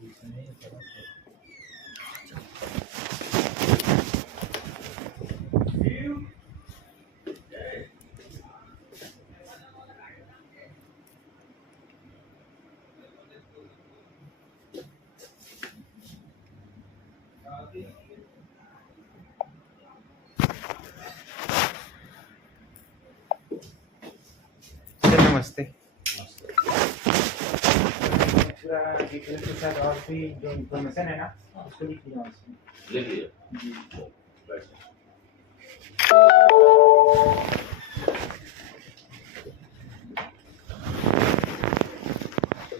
नमस्ते। पूरा डिटेल के साथ और भी जो इन्फॉर्मेशन है ना उसको लिख लिया उसमें। लिख लिया जी।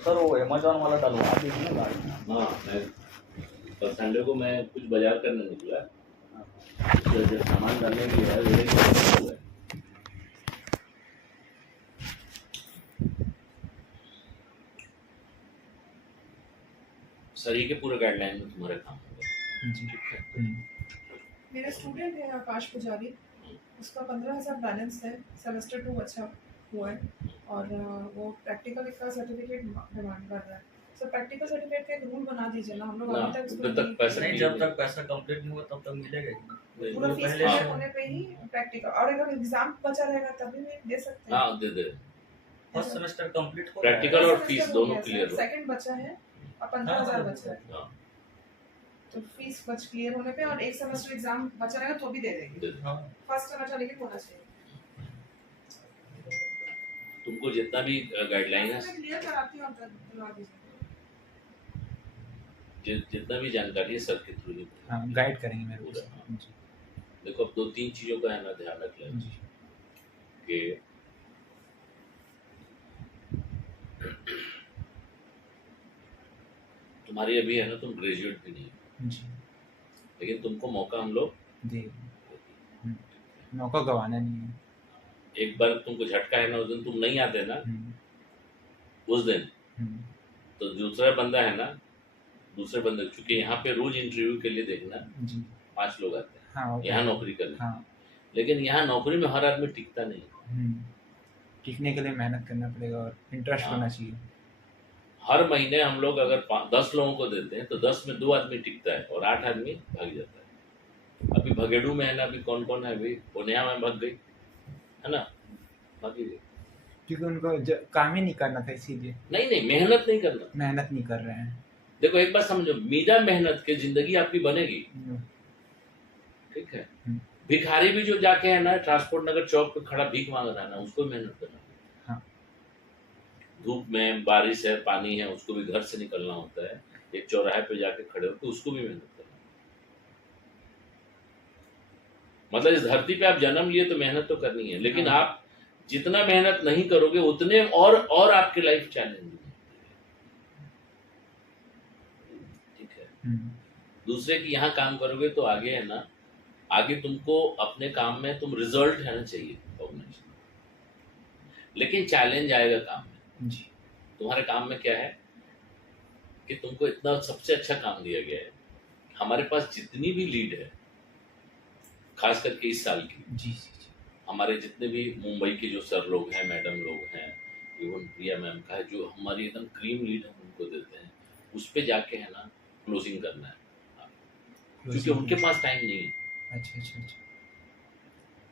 सर वो अमेजोन वाला डालूंगा, आप देखिए ना गाड़ी। हाँ, मैं कल संडे को मैं कुछ बाजार करने निकला, तो जो सामान डालने के लिए मेरे को हुआ है। सर ये के पूरे गाइडलाइन में तुम्हारा काम होगा। जी। ठीक है। मेरा स्टूडेंट है आकाश पुजारी, उसका 15,000 बैलेंस है, सेमेस्टर 2 अच्छा हुआ है और वो प्रैक्टिकल का सर्टिफिकेट डिमांड कर रहा है। सर प्रैक्टिकल सर्टिफिकेट का एक रूल बना दीजिए ना, हम लोग ना, अभी तक जब तक पैसा नहीं, जब तक पैसा कंप्लीट नहीं हुआ तब तक मिलेगा ही नहीं। पूरा वो फीस पहले क्लियर से होने पे ही प्रैक्टिकल, और अगर एग्जाम बचा रहेगा तभी भी दे सकते हैं। हाँ दे दे। फर्स्ट सेमेस्टर कंप्लीट हो प्रैक्टिकल और फीस दोनों क्लियर हो। सेकंड बचा है और 15,000 बचा है, हाँ तो फीस बच क्लियर होने पे और एक सेमेस्टर एग्जाम बचा रहेगा तो भी दे देंगे। दे दे। हाँ, फर्स्ट सेमेस्टर लेकिन होना चाहिए। तुमको जितना भी गाइडलाइन है, मैं क्लियर कराती हूँ, आप दिलवा दीजिए। जितना भी जानकारी है सर के थ्रू ही। हाँ, गाइड करेंगे मेरे को। पूरा। जी। देखो अब 2-3 चीजों का है ना ध्यान रख लेना जी। कि तुम्हारी अभी है ना, तुम ग्रेजुएट भी नहीं हो, जी। लेकिन तुमको मौका हम लोग दे मौका गवाना नहीं है। एक बार तुमको झटका है ना, उस दिन तुम नहीं आते ना, उस दिन तो दूसरा बंदा है ना, दूसरे बंदे, चूंकि यहाँ पे रोज इंटरव्यू के लिए देखना जी। 5 लोग आते हैं हाँ, यहाँ नौकरी करने। हाँ। लेकिन यहाँ नौकरी में हर आदमी टिकता नहीं। टिकने के लिए मेहनत करना पड़ेगा और इंटरेस्ट हाँ। होना चाहिए। हर महीने हम लोग अगर 10 लोगों को देते हैं तो 10 में 2 आदमी टिकता है और 8 आदमी भाग जाता है। अभी भगेड़ू में है ना, अभी कौन कौन है, अभी पुनिया में भाग गई है ना, भागी गई, क्योंकि उनको काम ही नहीं करना था, इसीलिए। नहीं मेहनत नहीं करना, मेहनत नहीं कर रहे हैं। देखो एक बात समझो, बिना मेहनत के जिंदगी आपकी बनेगी, ठीक है। भिखारी भी जो जाके है ना ट्रांसपोर्ट नगर चौक पे खड़ा भीख मांग रहा है ना, उसको भी मेहनत करना। हाँ। धूप में, बारिश है, पानी है, उसको भी घर से निकलना होता है, एक चौराहे पे जाके खड़े होकर उसको भी मेहनत करना। मतलब इस धरती पे आप जन्म लिए तो मेहनत तो करनी है, लेकिन हाँ। आप जितना मेहनत नहीं करोगे उतने और आपकी लाइफ चैलेंजिंग है, ठीक है। दूसरे की यहाँ काम करोगे तो आगे है ना, आगे तुमको अपने काम में तुम रिजल्ट है ना चाहिए ऑर्गेनाइजेशन, लेकिन चैलेंज आएगा काम में। जी। तुम्हारे काम में क्या है कि तुमको इतना सबसे अच्छा काम दिया गया है। हमारे पास जितनी भी लीड है, खास करके इस साल की, जी। हमारे जितने भी मुंबई के जो सर लोग हैं, मैडम लोग हैं, इवन प्रिया मैम का है, जो हमारी एकदम क्रीम लीड हम उनको देते हैं, उस पे जाके है ना क्लोजिंग करना है, क्योंकि उनके पास टाइम नहीं है। अच्छा।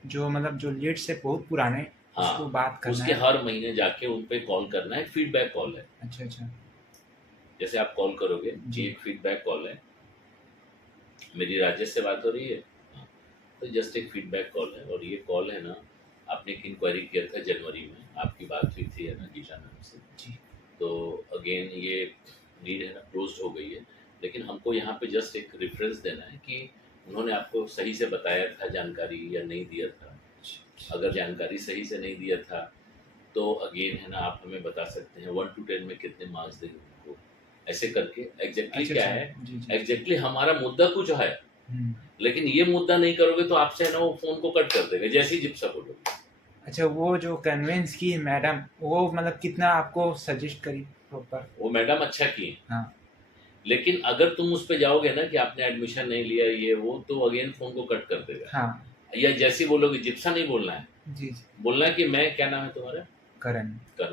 जो मतलब जो लीड से बहुत पुराने, हाँ, उसको बात करना उसके है। हर महीने जाके उन पे कॉल करना है, फीडबैक कॉल है। अच्छा। जैसे आप कॉल करोगे जी। एक फीडबैक कॉल है, मेरी राजेश से बात हो रही है तो जस्ट एक फीडबैक कॉल है। और ये कॉल है ना, आपने एक इंक्वायरी किया था जनवरी में, आपकी बात हुई थी है ना गीता मैम से जी। तो अगेन ये नीड है ना क्लोज हो गई है, लेकिन हमको यहाँ पे जस्ट एक रेफरेंस देना है कि उन्होंने आपको सही से बताया था जानकारी या नहीं दिया था। अगर जानकारी सही से नहीं दिया था तो अगेन है ना, आप हमें बता सकते हैं 1 to 10 में कितने मार्क्स देंगे उनको, ऐसे करके एग्जैक्टली क्या है, एग्जैक्टली हमारा मुद्दा कुछ है, लेकिन ये मुद्दा नहीं करोगे तो आपसे है ना वो फोन को कट कर देगा जैसे ही जिप्सा बोलोगे। अच्छा, वो जो कन्वेंस की मैडम, वो मतलब कितना आपको सजेस्ट करी प्रॉपर? वो मैडम अच्छा की, हाँ। लेकिन अगर तुम उस पे जाओगे ना कि आपने एडमिशन नहीं लिया ये वो, तो अगेन फोन को कट कर देगा। हाँ। या जैसे ही बोलोगे, जिप्सा नहीं बोलना है, जी। बोलना है कि मैं, क्या नाम है तुम्हारा? करण।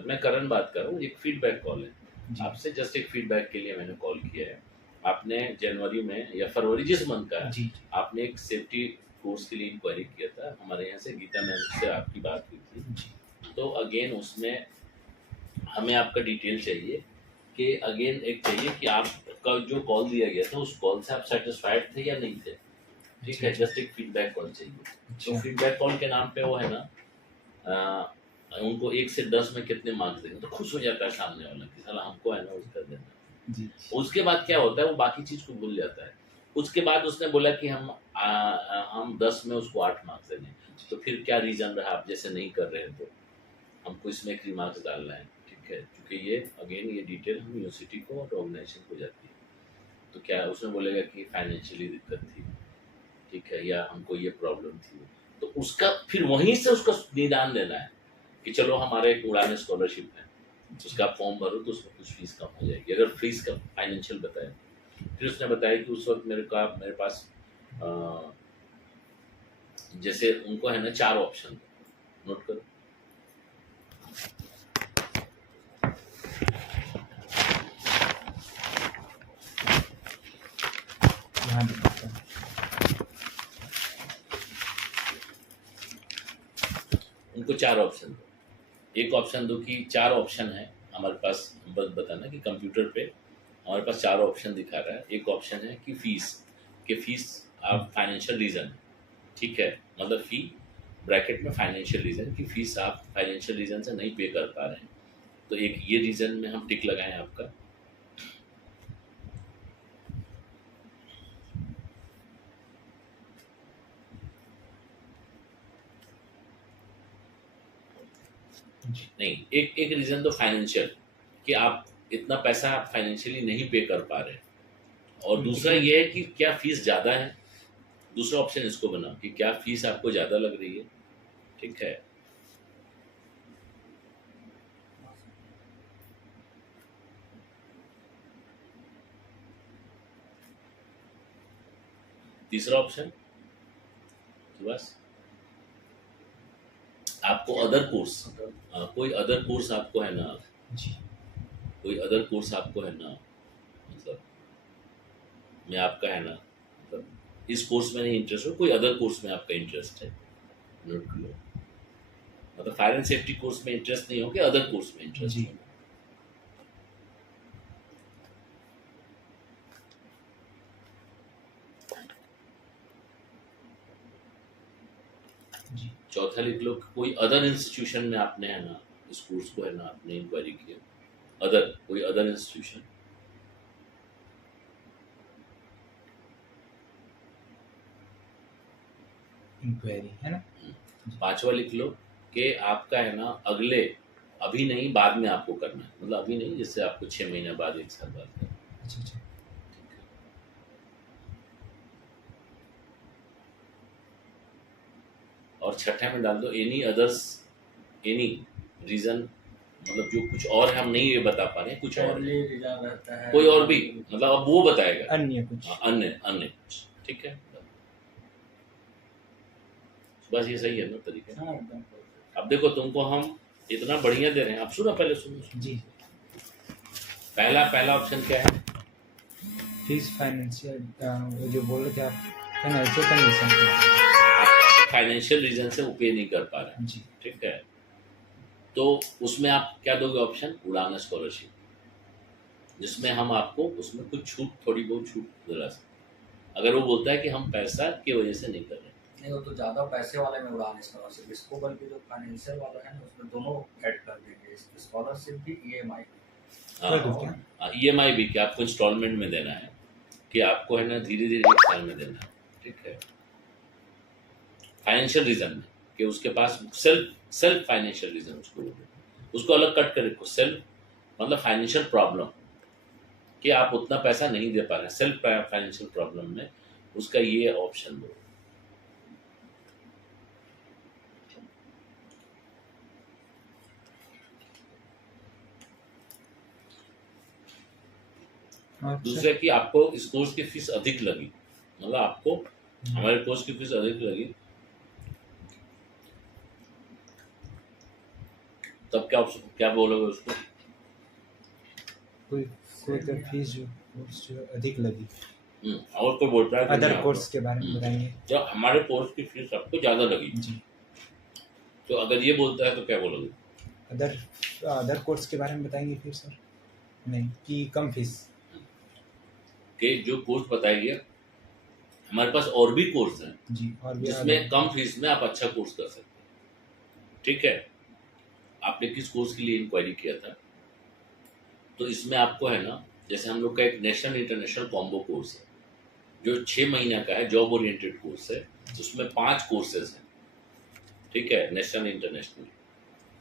मैं करण बात कर रहा हूँ, एक फीडबैक कॉल है। जी आपसे जस्ट एक फीडबैक के लिए मैंने कॉल किया है। आपने जनवरी में या फरवरी जिस मंथ का है, जी आपने एक सेफ्टी कोर्स के लिए इंक्वायरी किया था हमारे यहाँ से, गीता मैम से आपकी बात हुई थी। जी तो अगेन उसमें हमें आपका डिटेल चाहिए कि अगेन एक चाहिए कि आपका जो कॉल दिया गया था उस कॉल से आप सेटिस्फाइड थे या नहीं थे, ठीक है। जस्ट एक फीडबैक कॉल चाहिए। तो अच्छा फीडबैक कॉल के नाम पे वो है ना, उनको 1 से 10 में कितने मार्क्स देंगे तो खुश हो जाता है सामने वाला कि साला हमको है ना उसका देना। जी उसके बाद क्या होता है, वो बाकी चीज को भूल जाता है। उसके बाद उसने बोला कि हम 10 में उसको 8 मार्क्स देंगे। तो फिर क्या रीजन रहा, आप जैसे नहीं कर रहे हैं तो हमको इसमें एक रिमार्क्स डालना है, ठीक है। क्योंकि ये अगेन ये डिटेल हम यूनिवर्सिटी को और ऑर्गेनाइजेशन को जाती है। तो क्या उसने बोलेगा कि फाइनेंशियली दिक्कत थी, ठीक है, या हमको ये प्रॉब्लम थी, तो उसका फिर वहीं से उसका निदान लेना है कि चलो हमारे एक उड़ान स्कॉलरशिप है, उसका फॉर्म भरो तो उसमें कुछ फीस कम हो जाएगी। अगर फीस का फाइनेंशियल बताया, फिर उसने बताया कि उस वक्त मेरे पास जैसे उनको है ना 4 ऑप्शन, नोट करो। यहाँ दिखाता है। उनको 4 ऑप्शन दो। एक ऑप्शन दो कि 4 ऑप्शन है हमारे पास, बस बताना कि कंप्यूटर पे हमारे पास 4 ऑप्शन दिखा रहा है। एक ऑप्शन है कि फीस आप फाइनेंशियल रीज़न, ठीक है, मतलब फी ब्रैकेट में फाइनेंशियल रीज़न की फीस आप फाइनेंशियल रीज़न से नहीं पे कर पा रहे हैं, तो एक ये रीज़न में हम टिक लगाएं आपका। जी नहीं, एक रीज़न तो फाइनेंशियल कि आप इतना पैसा आप फाइनेंशियली नहीं पे कर पा रहे हैं, और दूसरा ये है कि क्या फीस ज़्यादा है। दूसरा ऑप्शन इसको बनाओ कि क्या फीस आपको ज़्यादा लग रही है, ठीक है। तीसरा ऑप्शन बस आपको अदर कोर्स, कोई अदर कोर्स आपको है ना, जी कोई अदर कोर्स आपको है ना, मतलब मैं आपका है ना, मतलब इस कोर्स में नहीं इंटरेस्ट हो, कोई अदर कोर्स में आपका इंटरेस्ट है, नोट कर लो। मतलब फायर एंड सेफ्टी कोर्स में इंटरेस्ट नहीं हो कि अदर कोर्स में इंटरेस्ट जी हो। जी चौथा लिख लो कि कोई अदर इंस्टीट्यूशन में आपने है ना इस कोर्स को है ना आपने इंक्वायरी किया, अदर कोई अदर इंस्टीट्यूशन। इंक्वायरी है ना। पांचवा लिख लो कि आपका है ना अगले, अभी नहीं बाद में आपको करना है, मतलब अभी नहीं, जैसे आपको 6 महीने बाद 1 साल बाद करना है। अच्छा अच्छा और छठे में डाल दो एनी अदर्स, एनी रीजन, मतलब जो कुछ और हम नहीं ये बता पा रहे हैं, कुछ और है, फैमिली रीजन रहता है, कोई और भी, मतलब अब वो बताएगा। अन्य कुछ। हाँ, अन्य अन्य कुछ, ठीक है। बस ये सही है ना तरीका। हाँ, एकदम perfect। अब देखो तुमको हम इतना बढ़िया दे रहे हैं, अब सुनो, पहले सुनो। जी पहला ऑप्शन क्या है, फीस फाइनेंशियल, वो जो बोल रहे थे आप फाइनेंशियल कंडीशन। आप फाइनेंशियल रीजन से वो पे नहीं कर पा रहे हैं, जी ठीक है। तो उसमें आप क्या दोगे ऑप्शन, उड़ान स्कॉलरशिप, जिसमें हम आपको उसमें कुछ छूट, थोड़ी बहुत छूट दिला सकते। अगर वो बोलता है कि हम पैसा की वजह से नहीं कर रहे, नहीं, वो तो ज़्यादा पैसे वाले में उड़ान स्कॉलरशिप, इसको बल्कि जो फाइनेंशियल वाला है ना उसमें दोनों ऐड कर देंगे, स्कॉलरशिप भी EMI भी। कर दो क्या? EMI भी कि आपको इंस्टॉलमेंट में देना है, कि आपको है ना धीरे धीरे 1 साल में देना है, ठीक है। फाइनेंशियल रीजन में कि उसके पास सेल्फ फाइनेंशियल रीजन, उसको अलग कट कर रखो। सेल्फ मतलब फाइनेंशियल प्रॉब्लम, कि आप उतना पैसा नहीं दे पा रहे हैं, सेल्फ फाइनेंशियल प्रॉब्लम में उसका ये ऑप्शन दो। दूसरा कि आपको इस कोर्स की फीस अधिक लगी, मतलब आपको हमारे कोर्स की फीस अधिक लगी, तब क्या बोलोगे उसको, कोई कोई तो फीस जो कोर्स जो अधिक लगी, और कोई बोलता है कि अदर नहीं कोर्स के बारे में हम्म। बताएंगे जो हमारे कोर्स की फीस सबको ज़्यादा लगी, जी। तो अगर ये बोलता है तो क्या बोलोगे? अदर अदर कोर्स के बारे में बताएंगे फिर सर, नहीं कि कम फीस? कि जो कोर्स बताइए, हमारे पास और भी कोर्स हैं जी, और भी जिसमें कम फीस में आप अच्छा कोर्स कर सकते हैं। ठीक है, आपने किस कोर्स के लिए इंक्वायरी किया था? तो इसमें आपको है ना, जैसे हम लोग का एक नेशनल इंटरनेशनल कॉम्बो कोर्स है जो 6 महीने का है, जॉब ओरिएंटेड कोर्स है, उसमें 5 कोर्सेज हैं। ठीक है, नेशनल इंटरनेशनल,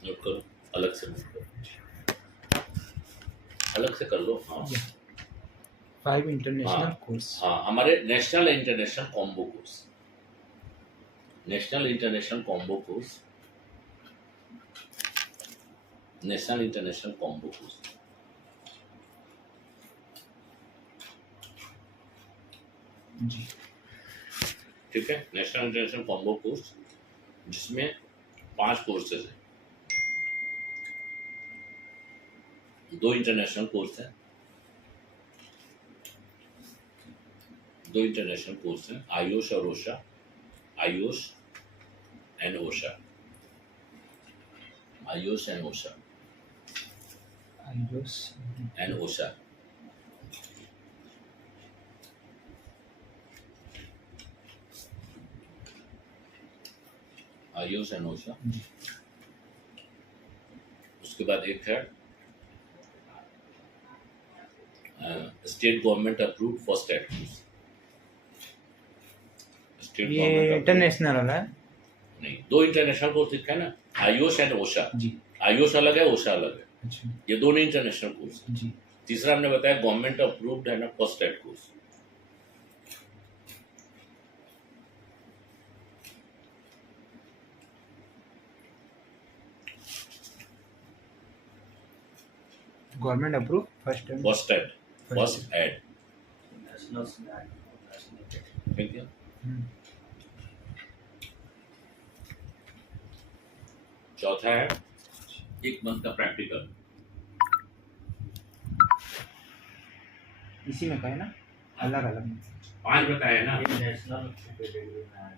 नोट करो, अलग से नोट करो, अलग से कर लो। हाँ 5 इंटरनेशनल हाँ। कोर्स। हाँ, हमारे national international combo course, national international combo course, national international combo course. जी ठीक है, नेशनल इंटरनेशनल कॉम्बो कोर्स जिसमें 5 कोर्सेज हैं, 2 इंटरनेशनल कोर्स हैं, 2 इंटरनेशनल कोर्स हैं, आयुष और OSHA, Ayush and OSHA, Ayush and OSHA, Ayush and OSHA. Ayush and OSHA. जी। उसके बाद एक है state government approved first aid course. State ये गवर्नमेंट इंटरनेशनल वाला है? नहीं, 2 इंटरनेशनल कोर्स लिखा है ना, आयुष एंड ओशा। जी। आयुष अलग है, ओशा अलग है, अच्छा ये दोनों इंटरनेशनल कोर्स है। जी। तीसरा हमने बताया गवर्नमेंट अप्रूव्ड है ना, first aid course. Government approve first aid. First aid, first aid, national snack, national ठीक है। चौथा है 1 मंथ का प्रैक्टिकल। इसी में कहे ना, अलग अलग में 5 बताए ना, ये नेशनल कैटेगरी में है।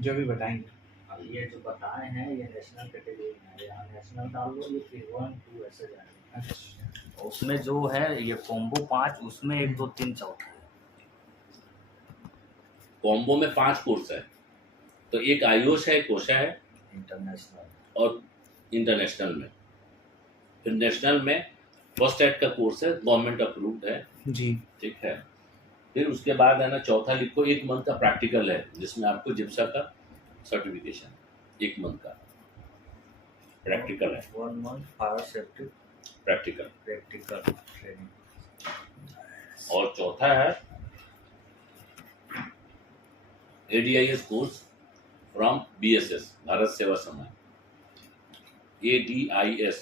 जो भी बताएंगे। अब ये जो बताए हैं ये नेशनल कैटेगरी में है, यहाँ नेशनल डाल दो, ये फिर 1 2 ऐसे जाएगा। अच्छा उसमें जो है ये कॉम्बो 5, उसमें 1 2 3 चौथा है। कॉम्बो में 5 कोर्स है, तो एक आयुष है, एक ओशा है, इंटरनेशनल और इंटरनेशनल में, फिर नेशनल में फर्स्ट एड का कोर्स है, गवर्नमेंट अप्रूव्ड है। जी। ठीक है, फिर उसके बाद है ना, चौथा लिखो 1 मंथ का प्रैक्टिकल है जिसमें आपको जिप्सा का सर्टिफिकेशन 1 मंथ का प्रैक्टिकल है, 1 month fire safety practical. Practical training. और चौथा है ADIS course from BSS, Bharat Sewa Samaj, ADIS,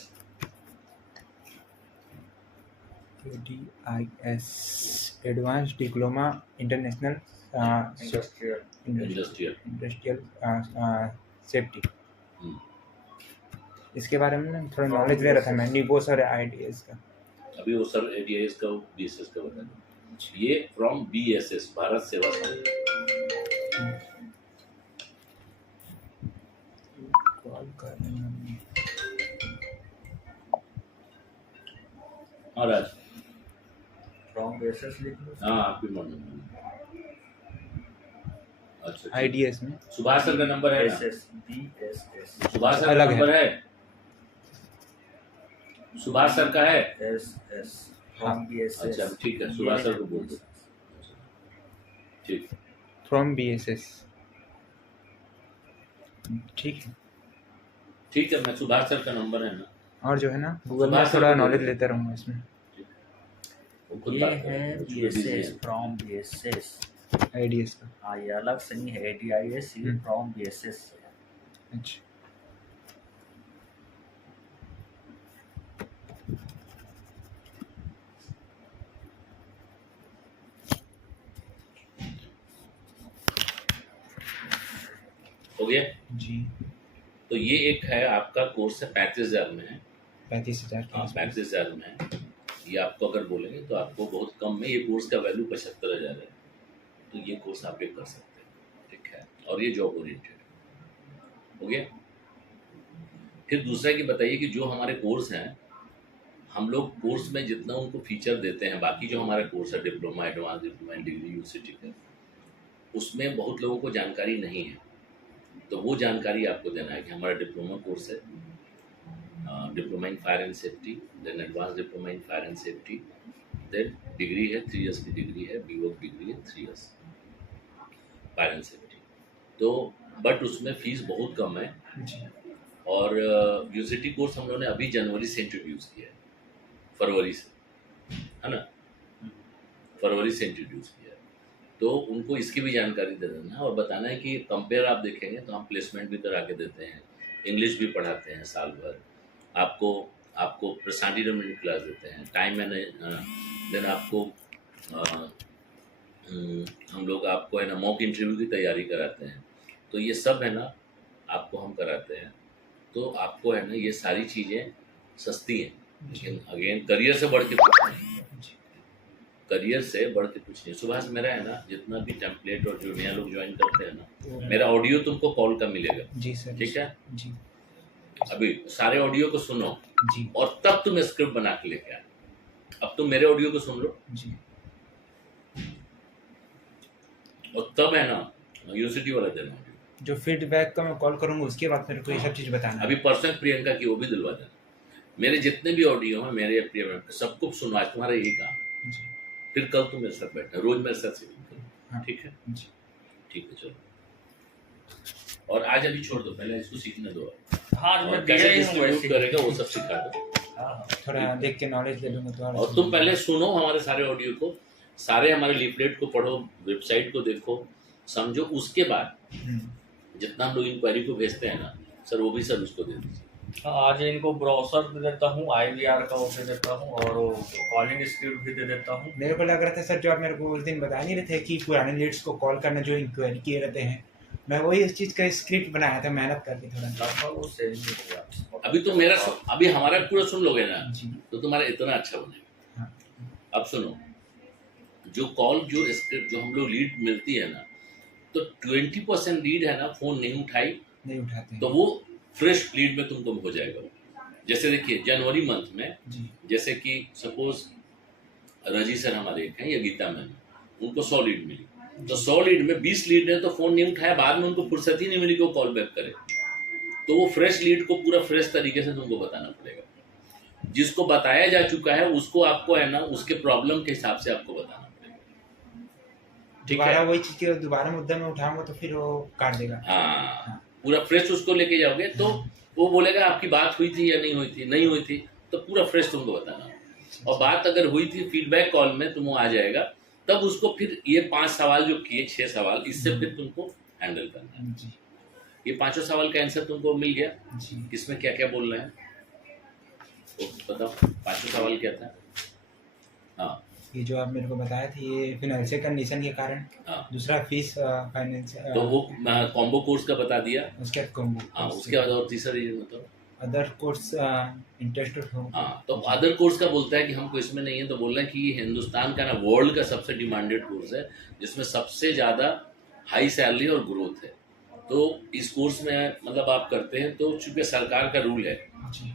ADIS advance diploma international industrial industrial. Safety. Hmm. इसके बारे में ना थोड़ा नॉलेज ले रहा था मैं, निबोस और IDS का। अभी वो सर ADIS का BSS का बता दें। ये फ्रॉम BSS, भारत सेवा समाज। कॉल करना हाँ राज, फ्रॉम बेसिस लिख लो। हाँ आपकी मॉर्निंग। अच्छा ठीक। IDS में सुभाष सर का नंबर है ना? BSS सुभाष सर का अलग है। नंबर है, सुभाष सर का है। SS from BSS। अच्छा ठीक है, सुभाष सर को बोल दो। ठीक, फ्रॉम BSS। ठीक है। ठीक है, मैं सुभाष सर का नंबर है ना, और जो है ना गूगल में सुभाष थोड़ा सर को नॉलेज बोलो। लेता रहूँगा इसमें। वो खुद ये बात है करेंगे, वो चूंकि busy BSS हैं। From BSS। IDS का। हाँ ये अलग से नहीं है, ADIS ये फ्रॉम BSS से है। अच्छा हो गया। जी। तो ये एक है आपका कोर्स है, 35,000 में है। 35,000 के हाँ आसपास। 35,000 में है। ये आपको अगर बोलेंगे तो आपको बहुत कम में ये कोर्स का वैल्यू 75,000 है, तो ये कोर्स आप एक कर सकते हैं, ठीक है। और ये जॉब ओरिएंटेड हो गया। फिर दूसरा कि बताइए कि जो हमारे कोर्स हैं, हम लोग कोर्स में जितना उनको फीचर देते हैं, बाकी जो हमारे कोर्स है diploma, advance diploma, degree, university का, उसमें बहुत लोगों को जानकारी नहीं है। तो वो जानकारी आपको देना है कि हमारा डिप्लोमा कोर्स है, diploma in fire and safety, then advance diploma in fire and safety, then degree है 3 इयर्स की डिग्री है, बीवोक डिग्री है 3 इयर्स फायर एंड सेफ्टी। तो बट उसमें फीस बहुत कम है। जी। और यूनिवर्सिटी कोर्स हम लोगों ने अभी जनवरी से इंट्रोड्यूस किया है, फरवरी से, है ना, फरवरी से इंट्रोड्यूस किया है। तो उनको इसकी भी जानकारी दे देना है और बताना है कि कंपेयर आप देखेंगे तो हम प्लेसमेंट भी करा के देते हैं, इंग्लिश भी पढ़ाते हैं साल भर, आपको पर्सनालिटी डेवलपमेंट क्लास देते हैं, टाइम मैनेज, देन आपको हम लोग आपको है ना मॉक इंटरव्यू की तैयारी कराते हैं। तो ये सब है ना आपको हम कराते हैं। तो आपको है ना ये सारी चीज़ें सस्ती हैं, लेकिन अगेन करियर से बढ़ के कुछ नहीं, करियर से बढ़ के कुछ नहीं। सुभाष, मेरा है ना जितना भी टेम्पलेट और जो नया लोग ज्वाइन करते हैं ना, मेरा ऑडियो तुमको कॉल का मिलेगा। जी सर। ठीक है जी। अभी सारे ऑडियो को सुनो जी। और तब तुम स्क्रिप्ट बना के लेके आए। अब तुम मेरे ऑडियो को सुन लो जी। और तब है ना यूनिवर्सिटी वाला देना ऑडियो। जो फीडबैक का मैं कॉल करूंगा उसके बाद मेरे को ये सब चीज़ बताना है। अभी पर्सनल प्रियंका की वो भी दिलवा देना। मेरे जितने भी ऑडियो हैं मेरे प्रियंका सबको सुनो, आज तुम्हारा यही काम है। जी। फिर कल तुम मेरे साथ बैठना, रोज मेरे साथ सीखना, हाँ। ठीक है? जी। ठीक है, चलो। और आज अभी छोड़ दो, पहले इसको सीखने दो। हाँ, और मैं कैसे दिया ही हूँ डिस्ट्रीब्यूट वैसे। करेगा वो सब सिखा दो। हाँ, थोड़ा देख के नॉलेज ले लूँगा तो और तुम पहले सुनो हमारे सारे ऑडियो को, सारे हमारे लीफलेट को पढ़ो, वेबसाइट को देखो, समझो। उसके बाद जितना हम लोग इंक्वायरी को भेजते हैं ना सर, वो भी सर उसको दे दीजिए। आज इनको ब्राउजर दे देता हूँ, IVR का वो दे देता हूँ और कॉलिंग स्क्रिप्ट भी दे देता हूँ। मेरे को लग रहा था सर, जो आप मेरे को उस दिन बता नहीं रहे थे कि पुराने लीड्स को कॉल करना जो इंक्वायरी किए रहते हैं, मैं वही इस चीज़ का स्क्रिप्ट बनाया था मेहनत करके थोड़ा। लगभग वो सेम ही होगा। अभी तो मेरा अभी हमारा पूरा सुन लोगे ना जी। तो तुम्हारा इतना अच्छा बनेगा। हाँ। अब सुनो, जो कॉल जो स्क्रिप्ट जो हम लोग लीड मिलती है ना, तो 20% लीड है ना फोन नहीं नहीं उठाते हैं। तो वो फ्रेश लीड में तुमको हो जाएगा। जैसे देखिए जनवरी मंथ में जी। जैसे कि सपोज रजी सर हमारे एक हैं या गीता मैम, उनको 100 लीड मिली, तो 100 लीड में 20 लीड ने तो फोन नहीं उठाया, बाद में उनको फुर्सत ही नहीं मिली कि वो कॉल बैक करे। तो वो फ्रेश लीड को पूरा फ्रेश तरीके से तुमको बताना पड़ेगा। जिसको बताया जा चुका है उसको आपको है ना उसके प्रॉब्लम के हिसाब से आपको बताना पड़ेगा, ठीक दोबारा है? वही चीज़ के दोबारा मुद्दा में उठाऊंगा तो फिर वो काट देगा। हाँ, पूरा फ्रेश उसको लेके जाओगे तो वो बोलेगा आपकी बात हुई थी या नहीं हुई थी, नहीं हुई थी तो पूरा फ्रेश तुमको बताना। और बात अगर हुई थी फीडबैक कॉल में तुम आ जाएगा, तब उसको फिर ये 5 सवाल जो किए, 6 सवाल, इससे फिर तुमको हैंडल करना है। जी। ये 5 सवाल का आंसर तुमको मिल गया, जी। किसमें क्या क्या बोलना है तो बताओ। 5 सवाल क्या था? हाँ ये जो आप मेरे को बताए थे, ये फाइनेंशियल कंडीशन के कारण, हाँ, दूसरा फीस फाइनेंस, तो वो कॉम्बो कोर्स का बता दिया। उसके बाद कॉम्बो, हाँ, उसके बाद और तीसरा रीजन बताओ। अदर कोर्स इंटरेस्टेड हो। हाँ, तो अदर कोर्स का बोलता है कि हमको इसमें नहीं है, तो बोल रहे हैं कि ये हिंदुस्तान का ना वर्ल्ड का सबसे डिमांडेड कोर्स है, जिसमें सबसे ज़्यादा हाई सैलरी और ग्रोथ है। तो इस कोर्स में मतलब आप करते हैं तो चूंकि सरकार का रूल है जी।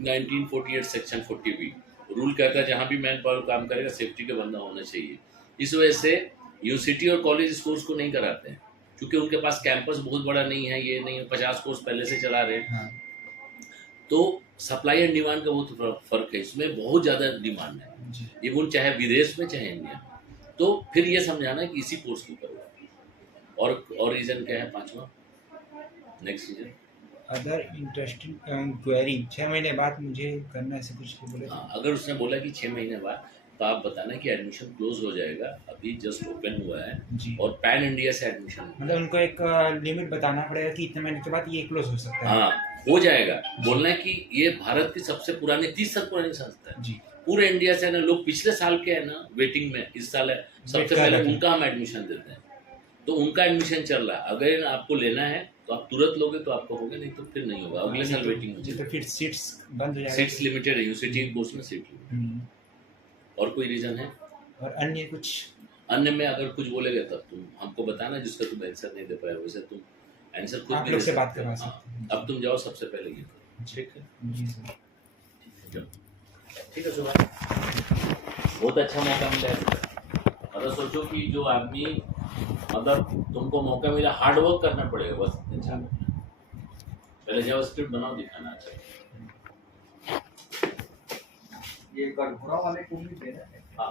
1948 सेक्शन 40B रूल कहता है जहाँ भी मैन पावर काम करेगा सेफ्टी का बंदा होना चाहिए। इस वजह से यूनिवर्सिटी और कॉलेज इस कोर्स को नहीं कराते हैं, क्योंकि उनके पास कैंपस बहुत बड़ा नहीं है, ये नहीं है, 50 कोर्स पहले से चला रहे हैं। हाँ। तो सप्लाई एंड डिमांड का बहुत फर्क है, इसमें बहुत ज़्यादा डिमांड है, जी। इवन चाहे विदेश में चाहे इंडिया में। तो फिर ये समझाना है कि इसी कोर्स को करो। और रीज़न क्या है 5वां, next reason? Other interesting query 6 महीने बाद मुझे करना, ऐसे कुछ बोले। हाँ, अगर उसने बोला कि 6 महीने बाद, तो आप बताना कि एडमिशन क्लोज हो जाएगा, अभी जस्ट ओपन हुआ है जी। और पैन इंडिया से एडमिशन मतलब उनको एक लिमिट बताना पड़ेगा कि इतने महीने के बाद ये क्लोज हो सकता है। हाँ हो जाएगा। बोलना है कि ये भारत की सबसे पुरानी 30 साल पुरानी संस्था है, जी। पूरे इंडिया से है ना लोग पिछले साल के है ना वेटिंग में, इस साल है सबसे पहले उनका हम एडमिशन देते हैं, तो उनका एडमिशन चल रहा है। अगर आपको लेना है तो आप तुरंत लोगे तो आपको होगा, नहीं तो फिर नहीं होगा, अगले साल वेटिंग हो जी। जाएगी। तो फिर सीट्स बंद हो जाएगी। सीट्स लिमिटेड है, यूनिवर्सिटी कोर्स में सीट लिमिटेड। और कोई रीजन है? और अन्य कुछ अन्य में अगर कुछ बोलेगा तब तुम हमको बताना जिसका तुम आंसर नहीं दे पाए, वैसे तुम आंसर खुद आप भी लोग दे से बात सकते हो। करवा हाँ, सकते हैं। अब तुम जाओ सबसे पहले ये करो, ठीक है? जी सर। ठीक है सुभाष, बहुत अच्छा मौका मिला है। मतलब सोचो कि जो आदमी, मतलब तुमको मौका मिला, हार्ड वर्क करना पड़ेगा बस। अच्छा पहले जाओ स्क्रिप्ट बनाओ, दिखाना अच्छा। ये गढ़पुरा वाले को भी दे रहे हैं। हाँ